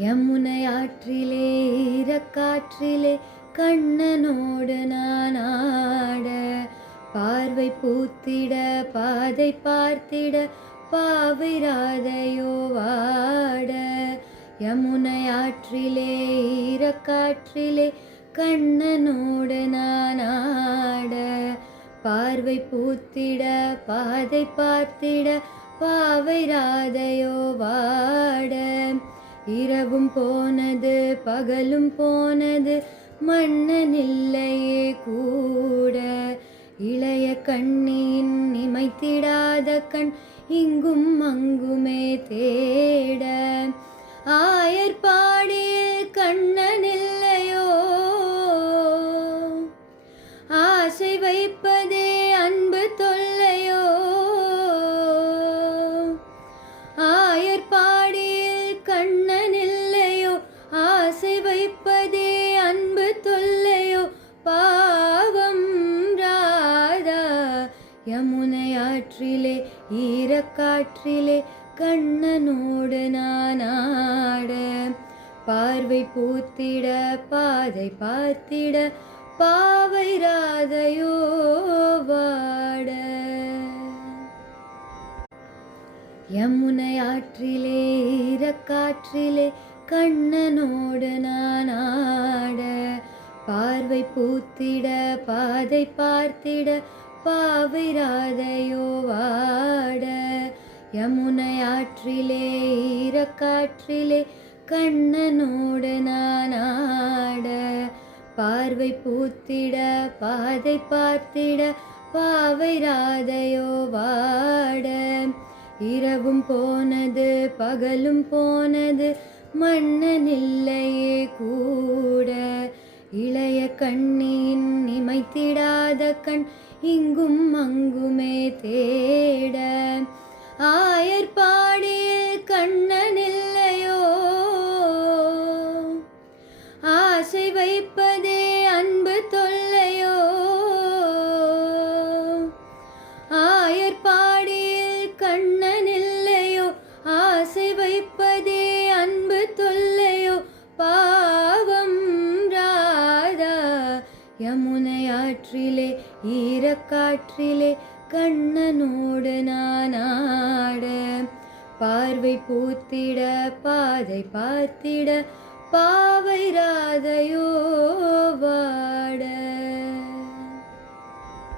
யமுனை ஆற்றிலே ஈரக்காற்றிலே கண்ணனோடு நான் ஆட, பார்வை பூத்திட பாதை பார்த்திட பாவை ராதையோ வாட. யமுனை ஆற்றிலே ஈரக்காற்றிலே கண்ணனோடு நான் ஆட, பார்வை பூத்திட பாதை பார்த்திட பாவை ராதையோ வாட. இரவும் போனது பகலும் போனது மன்னன் இல்லையே கூட, இளைய கண்ணின் இமைத்திடாத கண் இங்கும் அங்குமே தேட. ஆயர்பாடியில் கண்ணன் இல்லையோ, ஆசை வைப்பதே அன்பு தொல்லையோ. ஆயர்பாடியில் கண்ணன் இல்லையோ, ஆசை வைப்பதே அன்பு தொல்லையோ. பாவம் ராதா யமுனை ஆற்றிலே ஈரக்காற்றிலே கண்ணனோடு நான் ஆட, பார்வை பூத்திட பாதை பார்த்திட பாவை ராதையோ வாட. யமுனை ஆற்றிலே ஈரக்காற்றிலே கண்ணனோடு நான் ஆட, பார்வை பூத்திட பாதை பார்த்திட பாவை ராதையோ வாட. யமுனை ஆற்றிலே ஈரக்காற்றிலே கண்ணனோடு நான் ஆட, பார்வை பூத்திட பாதை பார்த்திட பாவை ராதையோ வாட. இரவும் போனது பகலும் போனது மன்னன் இல்லையே கூட, இளைய கண்ணின் இமைத்திடாத கண் இங்கும் அங்குமே தேட. ஆயர்பாடியில் கண்ணன் இல்லையோ, ஆசை வைப்பதே அன்பு தொல்லையோ. ஆயர்பாடியில் கண்ணன் இல்லையோ, ஆசை வைப்பதே அன்பு தொல்லையோ. பாவம் ராதா யமுனை ஆற்றிலே ஈரக்காற்றிலே கண்ணனோடு நான் ஆட, பார்வை பூத்திட பாதை பார்த்திட பாவை ராதையோ வாட.